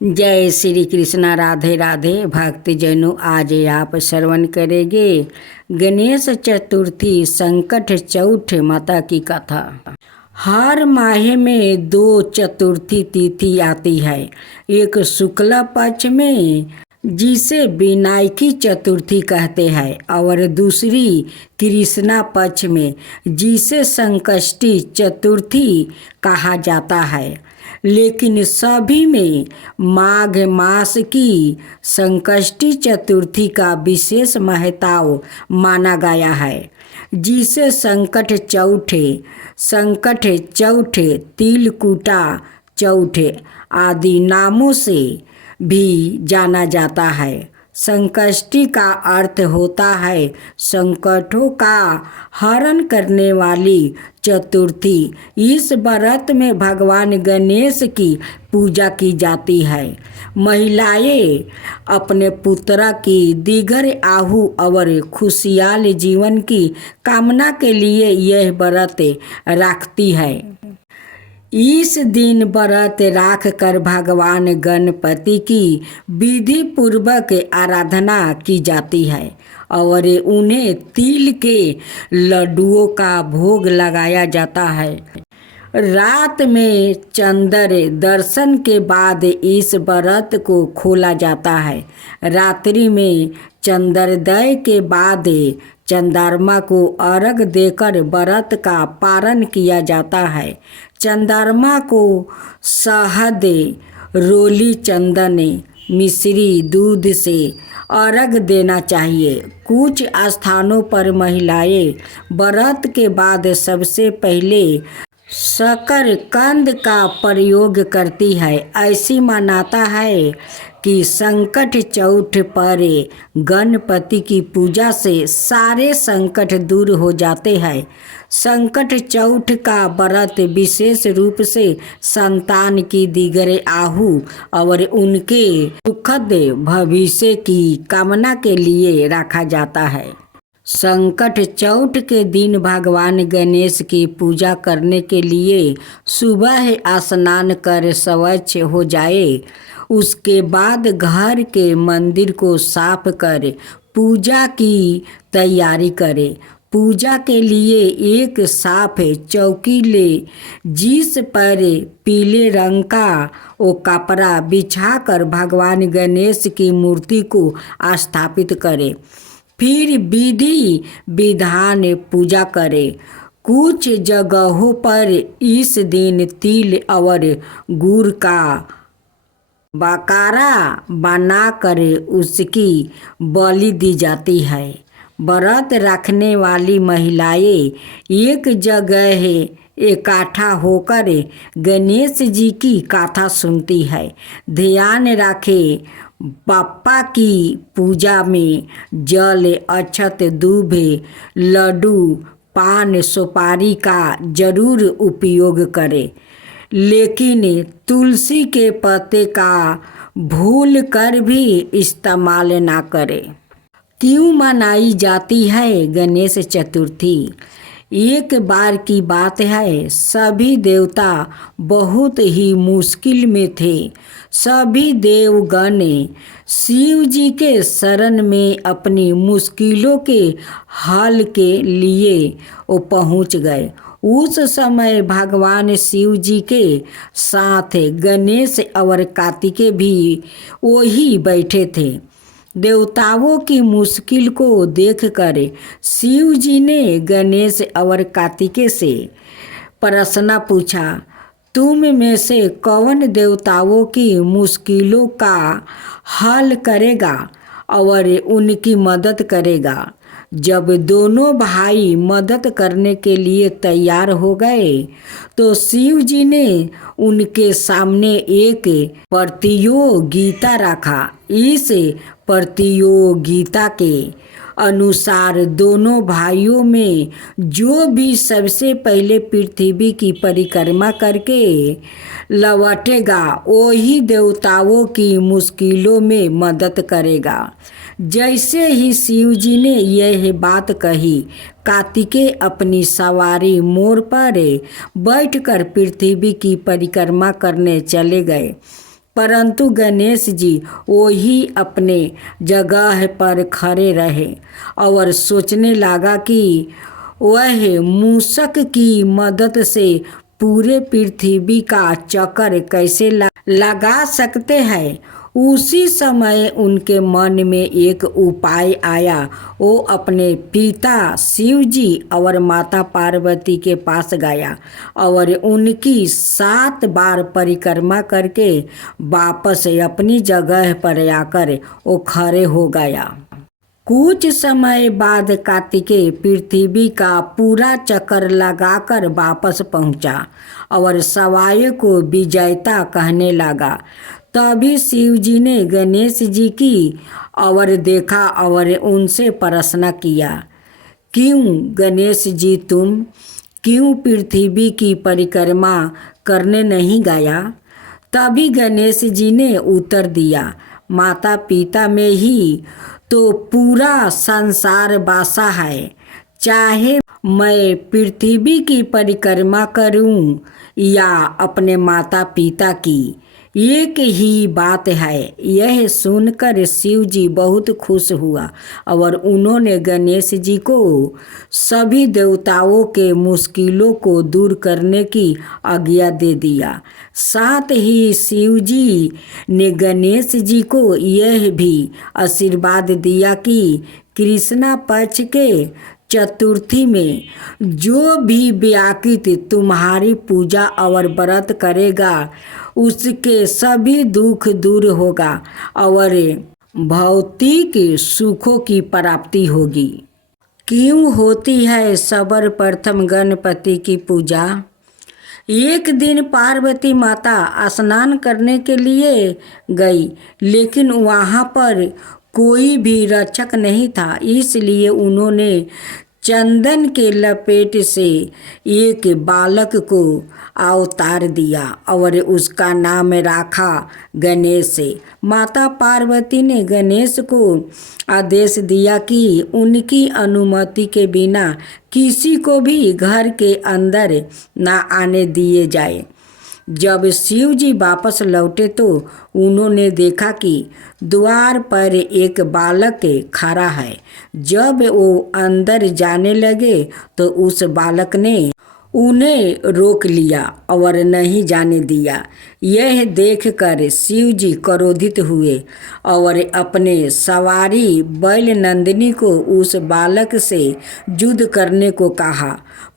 जय श्री कृष्णा। राधे राधे भक्तजनों, आज आप श्रवण करेंगे गणेश चतुर्थी संकट चौथ माता की कथा। हर माह में दो चतुर्थी तिथि आती है। एक शुक्ला पक्ष में जिसे विनायकी चतुर्थी कहते हैं और दूसरी कृष्णा पक्ष में जिसे संकष्टी चतुर्थी कहा जाता है। लेकिन सभी में माघ मास की संकष्टी चतुर्थी का विशेष महत्व माना गया है, जिसे संकट चौथ, तिलकुटा चौथ आदि नामों से भी जाना जाता है। संकष्टी का अर्थ होता है संकटों का हरण करने वाली चतुर्थी। इस व्रत में भगवान गणेश की पूजा की जाती है। महिलाएं अपने पुत्र की दीर्घ आयु और खुशहाल जीवन की कामना के लिए यह व्रत रखती है। इस दिन व्रत रख कर भगवान गणपति की विधि पूर्वक आराधना की जाती है और उन्हें तिल के लड्डुओं का भोग लगाया जाता है। रात में चंद्र दर्शन के बाद इस व्रत को खोला जाता है। रात्रि में चंद्रोदय के बाद चंद्रमा को अर्घ देकर व्रत का पारण किया जाता है। चंद्रमा को शहद, रोली, चंदन, मिश्री, दूध से अर्घ देना चाहिए। कुछ स्थानों पर महिलाएं व्रत के बाद सबसे पहले शकरकंद का प्रयोग करती है। ऐसी मान्यता है कि संकट चौथ पर गणपति की पूजा से सारे संकट दूर हो जाते हैं। संकट चौथ का व्रत विशेष रूप से संतान की दीर्घ आयु और उनके सुखद भविष्य की कामना के लिए रखा जाता है। संकट चौथ के दिन भगवान गणेश की पूजा करने के लिए सुबह स्नान कर स्वच्छ हो जाए। उसके बाद घर के मंदिर को साफ कर पूजा की तैयारी करें। पूजा के लिए एक साफ चौकी ले, जिस पर पीले रंग का वो कपड़ा बिछाकर भगवान गणेश की मूर्ति को स्थापित करें। फिर विधि विधान पूजा करें। कुछ जगहों पर इस दिन तिल और गुड़ का बकारा बनाकर उसकी बलि दी जाती है। व्रत रखने वाली महिलाएं एक जगह इकट्ठा होकर गणेश जी की कथा सुनती है। ध्यान रखें, बाप्पा की पूजा में जल, अक्षत, दूब, लड्डू, पान, सुपारी का जरूर उपयोग करें, लेकिन तुलसी के पत्ते का भूल कर भी इस्तेमाल ना करें। क्यों मनाई जाती है गणेश चतुर्थी? एक बार की बात है, सभी देवता बहुत ही मुश्किल में थे। सभी देवगण शिव जी के शरण में अपनी मुश्किलों के हल के लिए वो पहुंच गए। उस समय भगवान शिव जी के साथ गणेश और कार्तिकेय भी वही बैठे थे। देवताओं की मुश्किल को देखकर शिव जी ने गणेश और कार्तिकेय से प्रश्न पूछा, तुम में से कौन देवताओं की मुश्किलों का हल करेगा और उनकी मदद करेगा? जब दोनों भाई मदद करने के लिए तैयार हो गए तो शिव जी ने उनके सामने एक प्रतियोगिता रखा। इस प्रतियोगिता के अनुसार दोनों भाइयों में जो भी सबसे पहले पृथ्वी की परिक्रमा करके लौटेगा वही देवताओं की मुश्किलों में मदद करेगा। जैसे ही शिव जी ने यह बात कही, कार्तिकेय अपनी सवारी मोर पर बैठकर पृथ्वी की परिक्रमा करने चले गए। परंतु गणेश जी वही अपने जगह पर खड़े रहे और सोचने लगा कि वह मूषक की मदद से पूरे पृथ्वी का चक्कर कैसे लगा सकते हैं। उसी समय उनके मन में एक उपाय आया। वो अपने पिता शिव जी और माता पार्वती के पास गया और उनकी 7 बार परिक्रमा करके वापस अपनी जगह पर आकर वो खड़े हो गया। कुछ समय बाद कार्तिकेय पृथ्वी का पूरा चक्कर लगाकर वापस पहुंचा और सवाई को विजेता कहने लगा। तभी शिव जी ने गणेश जी की और देखा और उनसे प्रश्न किया, क्यों गणेश जी तुम क्यों पृथ्वी की परिक्रमा करने नहीं गया? तभी गणेश जी ने उत्तर दिया, माता पिता में ही तो पूरा संसार बसा है। चाहे मैं पृथ्वी की परिक्रमा करूं या अपने माता पिता की, एक ही बात है। यह सुनकर शिव जी बहुत खुश हुआ और उन्होंने गणेश जी को सभी देवताओं के मुश्किलों को दूर करने की आज्ञा दे दिया। साथ ही शिव जी ने गणेश जी को यह भी आशीर्वाद दिया कि कृष्णा पक्ष के चतुर्थी में जो भी व्याकृत तुम्हारी पूजा और व्रत करेगा उसके सभी दुख दूर होगा और भौतिक सुखों की प्राप्ति होगी। क्यों होती है सर्वप्रथम गणपति की पूजा? एक दिन पार्वती माता स्नान करने के लिए गई, लेकिन वहाँ पर कोई भी रक्षक नहीं था। इसलिए उन्होंने चंदन के लपेट से एक बालक को अवतार दिया और उसका नाम रखा गणेश। माता पार्वती ने गणेश को आदेश दिया कि उनकी अनुमति के बिना किसी को भी घर के अंदर ना आने दिए जाए। जब शिव जी वापस लौटे तो उन्होंने देखा कि द्वार पर एक बालक खड़ा है। जब वो अंदर जाने लगे तो उस बालक ने उन्हें रोक लिया और नहीं जाने दिया। यह देखकर शिव जी क्रोधित हुए और अपने सवारी बैल नंदिनी को उस बालक से युद्ध करने को कहा,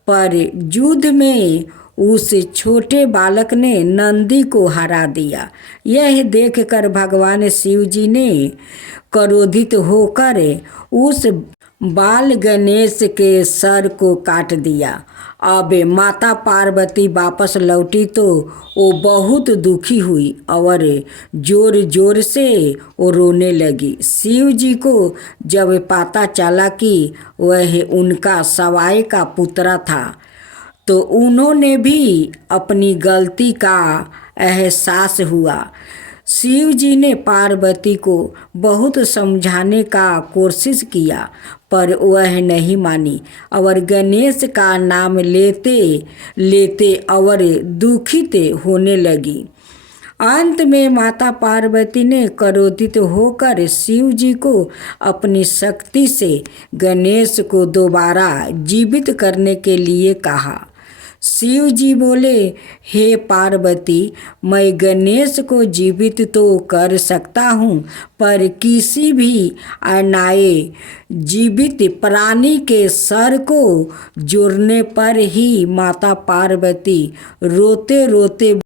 पर युद्ध में उस छोटे बालक ने नंदी को हरा दिया। यह देखकर भगवान शिव जी ने क्रोधित होकर उस बाल गणेश के सर को काट दिया। अब माता पार्वती वापस लौटी तो वो बहुत दुखी हुई और जोर जोर से वो रोने लगी। शिव जी को जब पता चला कि वह उनका सवाई का पुत्र था तो उन्होंने भी अपनी गलती का एहसास हुआ। शिव जी ने पार्वती को बहुत समझाने का कोशिश किया, पर वह नहीं मानी और गणेश का नाम लेते लेते और दुखित होने लगी। अंत में माता पार्वती ने क्रोधित होकर शिव जी को अपनी शक्ति से गणेश को दोबारा जीवित करने के लिए कहा। शिव जी बोले, हे पार्वती, मैं गणेश को जीवित तो कर सकता हूँ, पर किसी भी अनाए जीवित प्राणी के सर को जोड़ने पर ही। माता पार्वती रोते रोते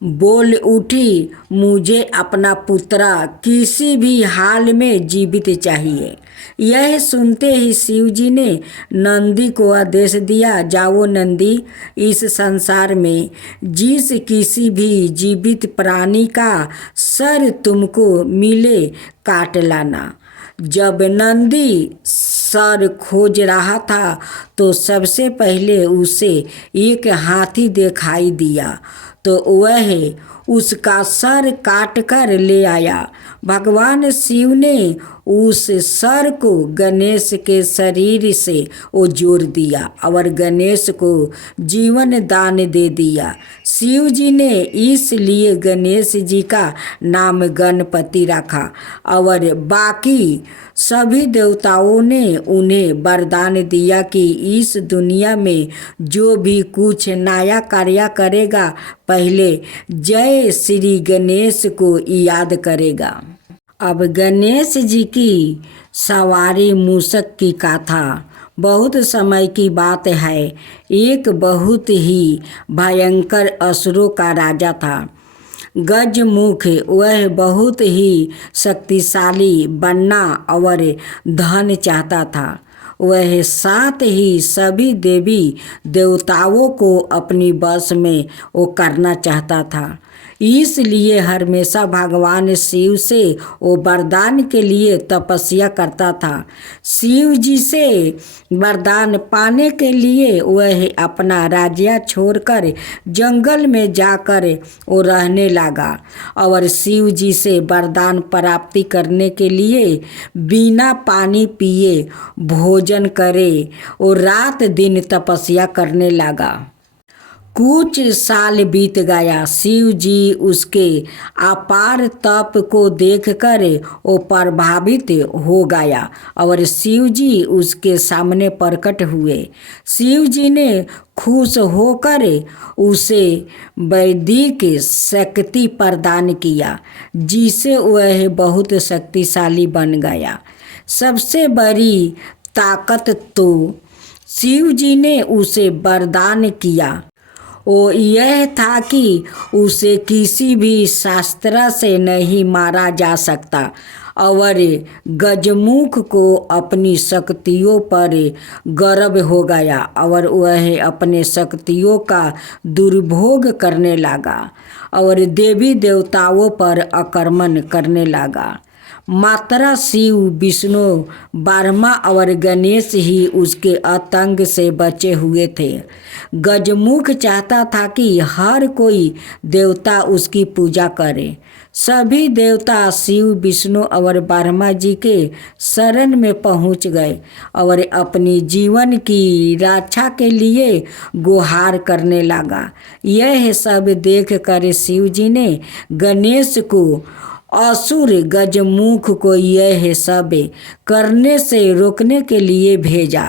बोल उठी, मुझे अपना पुत्र किसी भी हाल में जीवित चाहिए। यह सुनते ही शिव जी ने नंदी को आदेश दिया, जाओ नंदी, इस संसार में जिस किसी भी जीवित प्राणी का सर तुमको मिले काट लाना। जब नंदी सर खोज रहा था तो सबसे पहले उसे एक हाथी दिखाई दिया, तो वह उसका सर काट कर ले आया। भगवान शिव ने उस सर को गणेश के शरीर से वो जोड़ दिया और गणेश को जीवन दान दे दिया। शिव जी ने इसलिए गणेश जी का नाम गणपति रखा और बाकी सभी देवताओं ने उन्हें वरदान दिया कि इस दुनिया में जो भी कुछ नया कार्य करेगा पहले जय श्री गणेश को याद करेगा। अब गणेश जी की सवारी मूषक की कथा बहुत समय की बात है। एक बहुत ही भयंकर असुरों का राजा था गजमुख। वह बहुत ही शक्तिशाली बनना और धन चाहता था। वह साथ ही सभी देवी देवताओं को अपनी बस में वो करना चाहता था। इसलिए हमेशा भगवान शिव से वो वरदान के लिए तपस्या करता था। शिव जी से वरदान पाने के लिए वह अपना राज्य छोड़कर जंगल में जाकर वो रहने लगा और शिव जी से वरदान प्राप्ति करने के लिए बिना पानी पिए भोजन करे और रात दिन तपस्या करने लगा। कुछ साल बीत गया। शिव जी उसके अपार तप को देखकर वो प्रभावित हो गया और शिव जी उसके सामने प्रकट हुए। शिव जी ने खुश होकर उसे वैदिक शक्ति प्रदान किया, जिससे वह बहुत शक्तिशाली बन गया। सबसे बड़ी ताकत तो शिव जी ने उसे वरदान किया वो यह था कि उसे किसी भी शास्त्र से नहीं मारा जा सकता और गजमुख को अपनी शक्तियों पर गर्व हो गया और वह अपने शक्तियों का दुर्भोग करने लगा और देवी देवताओं पर आक्रमण करने लगा। मात्र शिव, विष्णु, ब्रह्मा और गणेश ही उसके आतंक से बचे हुए थे। गजमुख चाहता था कि हर कोई देवता उसकी पूजा करे। सभी देवता शिव, विष्णु और ब्रह्मा जी के शरण में पहुंच गए और अपनी जीवन की रक्षा के लिए गुहार करने लगा। यह सब देखकर शिव जी ने गणेश को असुर गजमुख को यह सब करने से रोकने के लिए भेजा।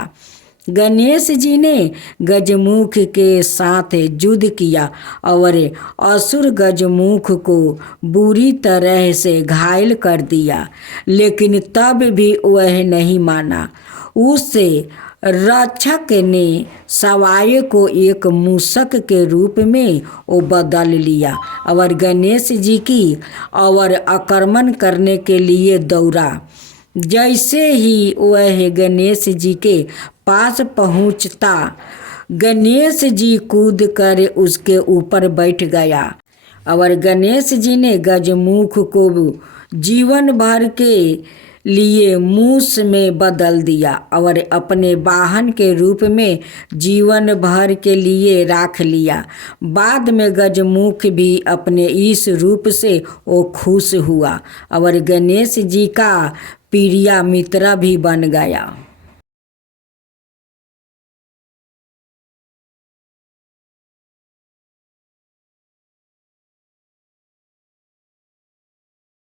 गणेश जी ने गजमुख के साथ युद्ध किया और असुर गजमुख को बुरी तरह से घायल कर दिया, लेकिन तब भी वह नहीं माना। उससे रक्षक ने सवाए को एक मूषक के रूप में वो बदल लिया और गणेश जी की और आक्रमण करने के लिए दौड़ा। जैसे ही वह गणेश जी के पास पहुंचता, गणेश जी कूद कर उसके ऊपर बैठ गया और गणेश जी ने गजमुख को जीवन भर के लिए मूस में बदल दिया और अपने वाहन के रूप में जीवन भर के लिए रख लिया। बाद में गजमुख भी अपने इस रूप से वो खुश हुआ और गणेश जी का प्रिय मित्र भी बन गया।